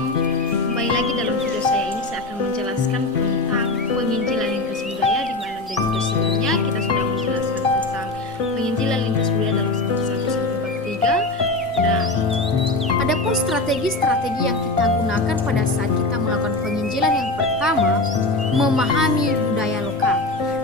Shalom. Kembali lagi dalam video saya ini saya akan menjelaskan tentang penginjilan lintas budaya, di mana di video sebelumnya kita sudah menjelaskan tentang penginjilan lintas budaya dalam 1 3. Nah, adapun strategi-strategi yang kita gunakan pada saat kita melakukan penginjilan, yang pertama, memahami budaya lokal.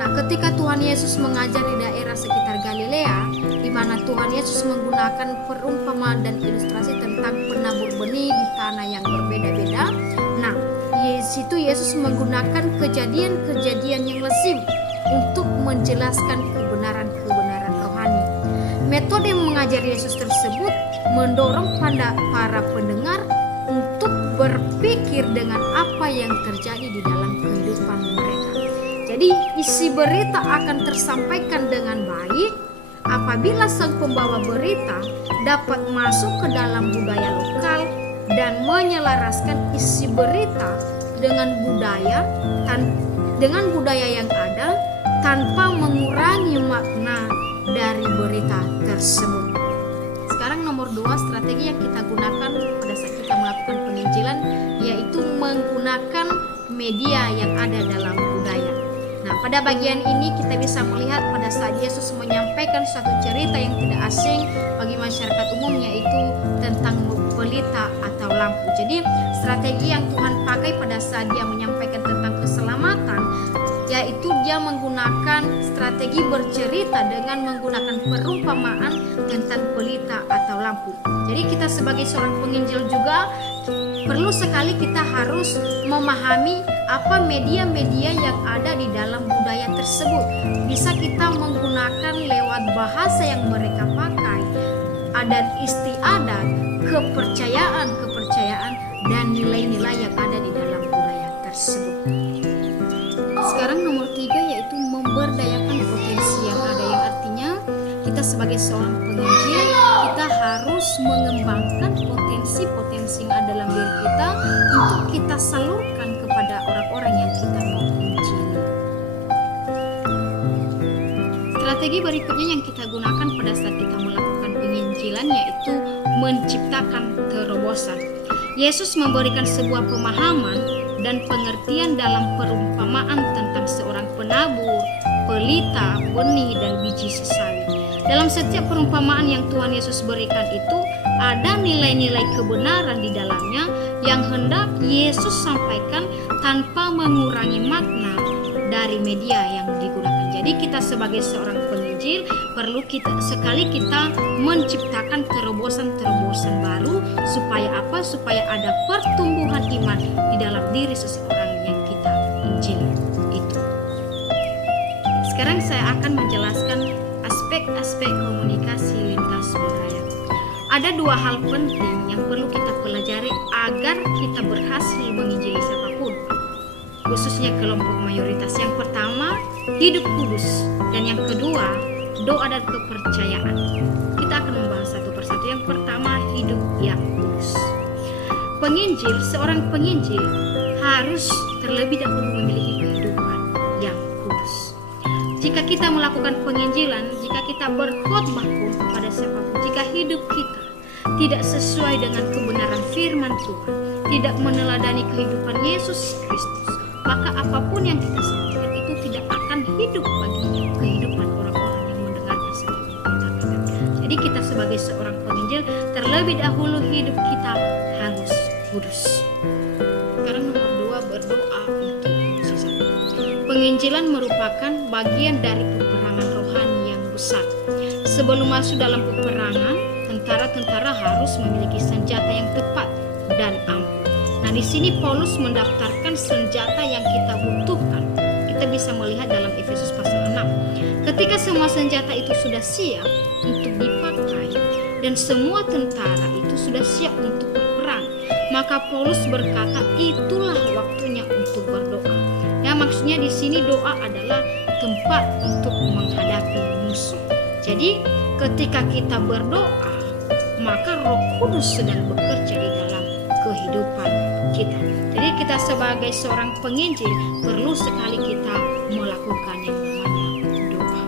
Nah, ketika Tuhan Yesus mengajar di daerah sekitar Galilea, di mana Tuhan Yesus menggunakan perumpamaan dan ilustrasi tentang penabur benih di tanah yang berbeda-beda. Nah, di situ Yesus menggunakan kejadian-kejadian yang lazim untuk menjelaskan kebenaran-kebenaran rohani. Metode mengajar Yesus tersebut mendorong para pendengar untuk berpikir dengan apa yang terjadi di dalam kehidupan mereka. Jadi isi berita akan tersampaikan dengan baik apabila sang pembawa berita dapat masuk ke dalam budaya lokal dan menyelaraskan isi berita dengan budaya yang ada tanpa mengurangi makna dari berita tersebut. Sekarang nomor 2, strategi yang kita gunakan pada saat kita melakukan penginjilan, yaitu menggunakan media yang ada dalam budaya. Nah, pada bagian ini kita bisa melihat pada saat Yesus menyampaikan suatu cerita yang tidak asing bagi masyarakat umum, yaitu tentang pelita atau lampu. Jadi strategi yang Tuhan pakai pada saat dia menyampaikan tentang keselamatan, yaitu dia menggunakan strategi bercerita dengan menggunakan perumpamaan tentang pelita atau lampu. Jadi kita sebagai seorang penginjil juga perlu sekali kita harus memahami apa media-media yang ada di dalam budaya tersebut. Bisa kita menggunakan lewat bahasa yang mereka pakai, adat istiadat, kepercayaan, dan nilai-nilai yang ada di dalam budaya tersebut. Sekarang nomor 3, yaitu memberdayakan potensi yang ada, yang artinya kita sebagai seorang penginjil, kita harus mengembangkan potensi-potensi yang ada dalam diri kita untuk kita salurkan kepada orang-orang yang kita mau injili. Strategi berikutnya yang kita gunakan pada saat kita melakukan penginjilan, yaitu menciptakan terobosan. Yesus memberikan sebuah pemahaman dan pengertian dalam perumpamaan tentang seorang penabur, pelita, benih, dan biji sesawi. Dalam setiap perumpamaan yang Tuhan Yesus berikan itu ada nilai-nilai kebenaran di dalamnya yang hendak Yesus sampaikan tanpa mengurangi makna dari media yang digunakan. Jadi kita sebagai seorang penginjil perlu kita menciptakan terobosan-terobosan baru supaya apa? Supaya ada pertumbuhan iman di dalam diri seseorang yang kita injili itu. Sekarang saya akan menjelaskan aspek-aspek komunikasi lintas budaya. Ada 2 hal penting yang perlu kita pelajari agar kita berhasil menginjili siapapun, khususnya kelompok mayoritas. Yang pertama, hidup kudus, dan yang kedua, doa dan kepercayaan. Kita akan membahas satu persatu. Yang pertama, hidup yang kudus. Seorang penginjil harus terlebih dahulu memiliki kehidupan yang kudus. Jika kita melakukan penginjilan, jika kita berkhotbah pun kepada siapapun, jika hidup kita tidak sesuai dengan kebenaran firman Tuhan, tidak meneladani kehidupan Yesus Kristus, maka apapun yang kita sampaikan itu tidak akan hidup bagi kehidupan orang-orang yang mendengarkan seperti kita katakan. Jadi kita sebagai seorang penginjil terlebih dahulu hidup kita harus kudus. Sekarang nomor 2, berdoa untuk sesat. Penginjilan merupakan bagian dari peperangan rohani yang besar. Sebelum masuk dalam peperangan, tentara-tentara harus memiliki senjata yang tepat dan ampuh. Nah, di sini Paulus mendaftarkan senjata yang kita butuhkan. Kita bisa melihat dalam Efesus pasal 6. Ketika semua senjata itu sudah siap untuk dipakai dan semua tentara itu sudah siap untuk berperang, maka Paulus berkata itulah waktunya untuk berdoa. Ya, maksudnya di sini doa adalah tempat untuk menghadapi musuh. Jadi ketika kita berdoa, maka Roh Kudus sedang bekerja di dalam kehidupan kita. Jadi kita sebagai seorang penginjil perlu sekali kita melakukan yang namanya doa.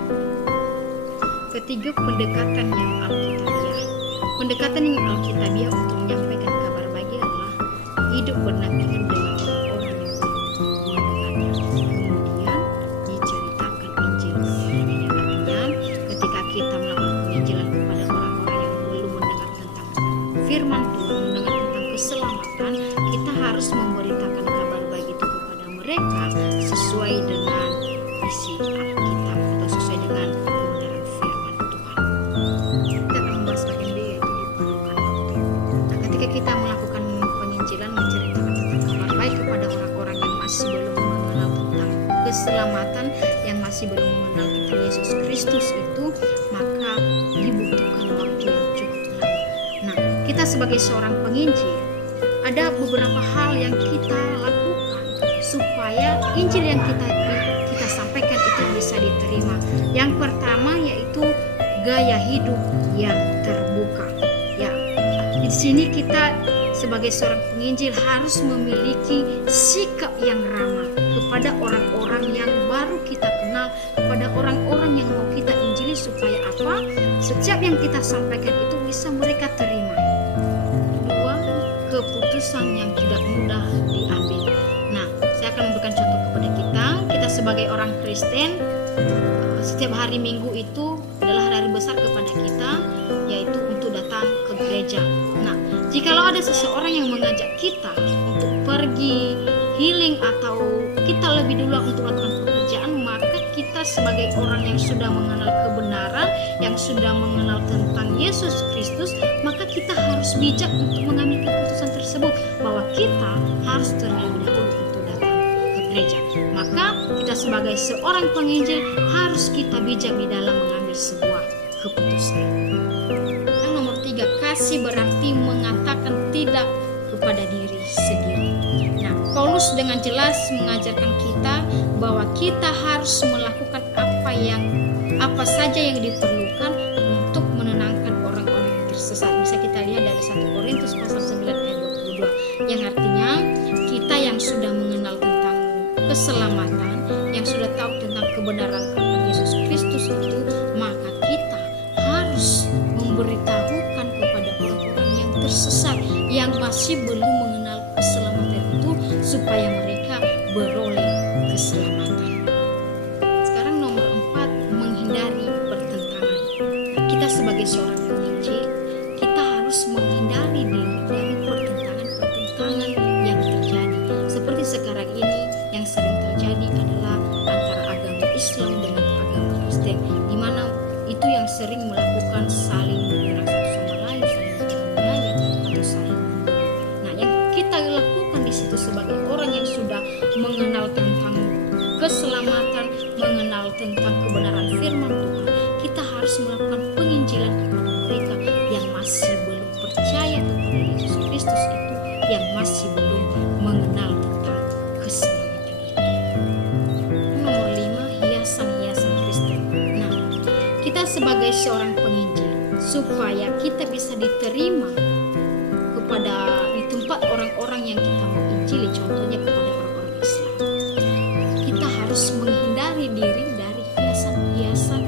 Ketiga, pendekatan yang alkitabiah. Pendekatan yang alkitabiah untuk menyampaikan kabar baik adalah hidup berdampingan dengan orang-orang yang mendengarnya. Kemudian diceritakan Injil. Artinya ketika kita melakukan penginjilan kepada orang-orang yang belum mendengar tentang firman Tuhan, mendengar tentang keselamatan, kita harus memberitakan kabar baik itu kepada mereka sesuai dengan isi Alkitab atau sesuai dengan kebenaran firman Tuhan. Kita akan membahas bagian B, yaitu diperlukan waktu. Nah, ketika kita melakukan penginjilan, menceritakan tentang kabar baik kepada orang-orang yang masih belum mengenal tentang keselamatan, yang masih belum mengenal tentang Yesus Kristus itu, maka dibutuhkan waktu yang cukup lama. Nah, kita sebagai seorang penginjil, ada beberapa hal yang kita lakukan supaya Injil yang kita sampaikan itu bisa diterima. Yang pertama yaitu gaya hidup yang terbuka. Ya, di sini kita sebagai seorang penginjil harus memiliki sikap yang ramah kepada orang-orang yang baru kita kenal, kepada orang-orang yang mau kita injili, supaya apa? Setiap yang kita sampaikan itu bisa mereka terima. Kedua, keputusan yang tidak mudah diambil. Nah, saya akan memberikan contoh kepada kita. Kita sebagai orang Kristen, setiap hari Minggu itu adalah hari besar kepada kita, yaitu untuk datang ke gereja. Nah, jikalau ada seseorang yang mengajak kita untuk pergi healing atau kita lebih dulu untuk melakukan pekerjaan, maka kita sebagai orang yang sudah mengenal kebenaran, yang sudah mengenal tentang Yesus Kristus, maka kita harus bijak untuk mengambil keputusan tersebut bahwa kita harus terlebih dahulu untuk datang ke gereja. Maka kita sebagai seorang penginjil harus kita bijak di dalam mengambil sebuah keputusan. Yang nomor 3, kasih berarti mengatakan tidak kepada diri sendiri. Nah, Paulus dengan jelas mengajarkan kita bahwa kita harus melakukan apa saja yang diperlukan untuk menenangkan orang-orang yang tersesat. Bisa kita lihat dari 1 Korintus pasal 9 ayat 22, yang artinya kita yang sudah mengenal tentang keselamatan, yang sudah tahu tentang kebenaran akan Yesus Kristus itu, maka kita harus memberitahukan kepada orang-orang yang tersesat, yang masih belum mengenal keselamatan itu, supaya mereka beroleh keselamatan. Sekarang nomor 4, menghindari pertentangan. Kita sebagai seorang penginjil, kita harus menghindari diri dari pertentangan-pertentangan yang terjadi. Seperti sekarang ini yang sering terjadi adalah antara agama Islam dengan agama Kristen, di mana itu yang sering melakukan saling menyerang satu sama lain, saling menganiaya atau saling membunuh. Nah, yang kita lakukan di situ sebagai orang yang sudah mengenal tentang keselamatan, mengenal tentang kebenaran firman Tuhan, kita harus melakukan penginjilan kepada mereka yang masih belum percaya kepada Yesus Kristus itu, yang masih belum mengenal tentang keselamatan itu. Nomor 5, hiasan-hiasan Kristen. Nah, kita sebagai seorang penginjil, supaya kita bisa diterima di tempat orang-orang yang kita mau injili, contohnya kepada orang-orang Islam, kita harus menghindari diri dari hiasan-hiasan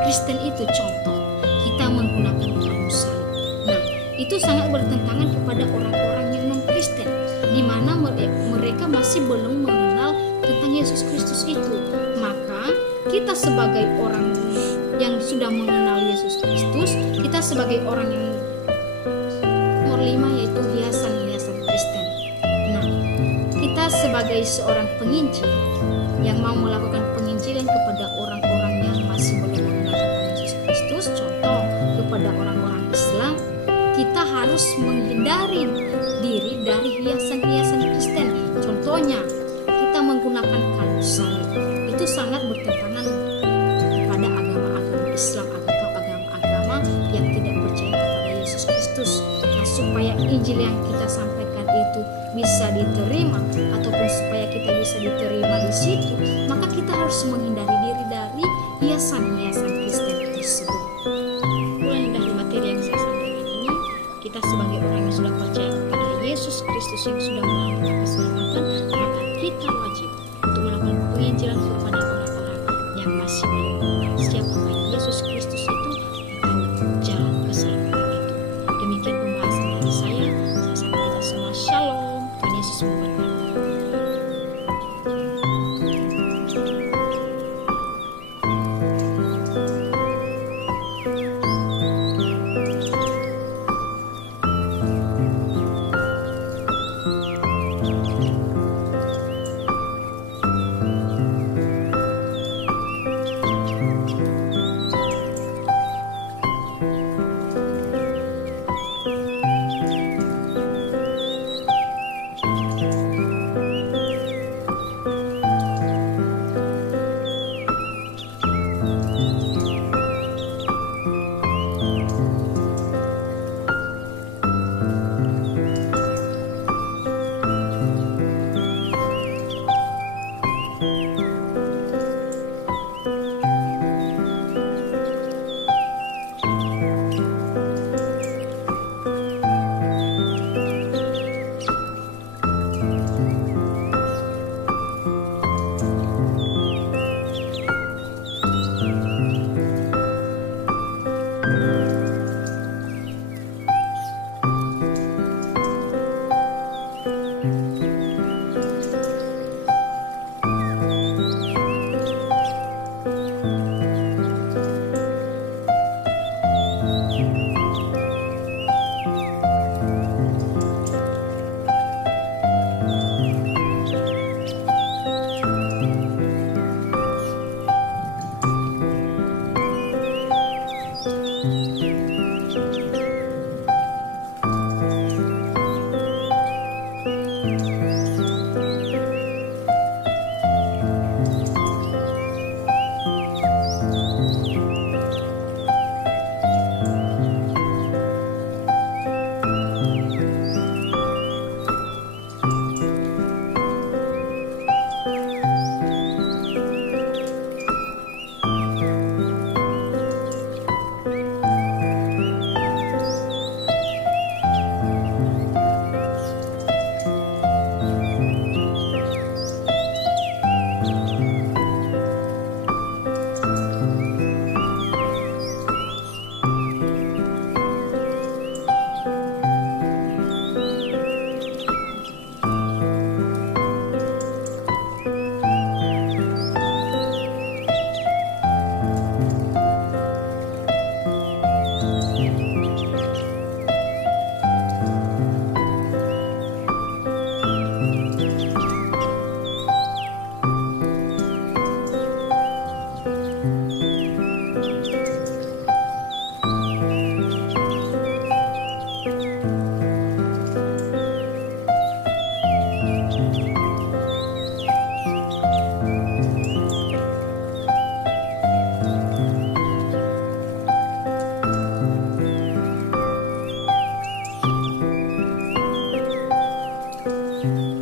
Kristen itu. Contoh, kita menggunakan kayu salib. Nah, itu sangat bertentangan kepada orang-orang yang non-Kristen, di mana mereka masih belum mengenal tentang Yesus Kristus itu. Maka kita sebagai orang yang sudah mengenal Yesus Kristus, kita sebagai orang yang nomor 5 yaitu hiasan-hiasan Kristen. Nah, kita sebagai seorang penginjil yang mau melakukan penginjilan kepada orang-orang yang masih belum mengenal tentang Yesus Kristus, contoh kepada orang-orang Islam, kita harus menghindari diri dari hiasan-hiasan Kristen. Contohnya, kita menggunakan kayu salib. Itu sangat bertentangan pada agama-agama Islam atau agama-agama yang tidak percaya kepada Yesus Kristus. Nah, supaya Injil yang kita sampaikan itu bisa diterima, ataupun supaya kita bisa diterima di situ, maka kita harus menghindari diri dari hiasan-hiasan Kristen tersebut. Mulai dari materi yang saya sampaikan ini, kita sebagai orang yang sudah percaya kepada Yesus Kristus yang sudah mengalami keselamatan, maka kita wajib untuk melakukan penginjilan kepada orang-orang yang masih belum mengenal siapa Yesus Kristus itu atau jalan keselamatan itu. Demikian pembahasan dari saya. Saya sampaikan semua shalom. Tuhan Yesus Yesus memberkati.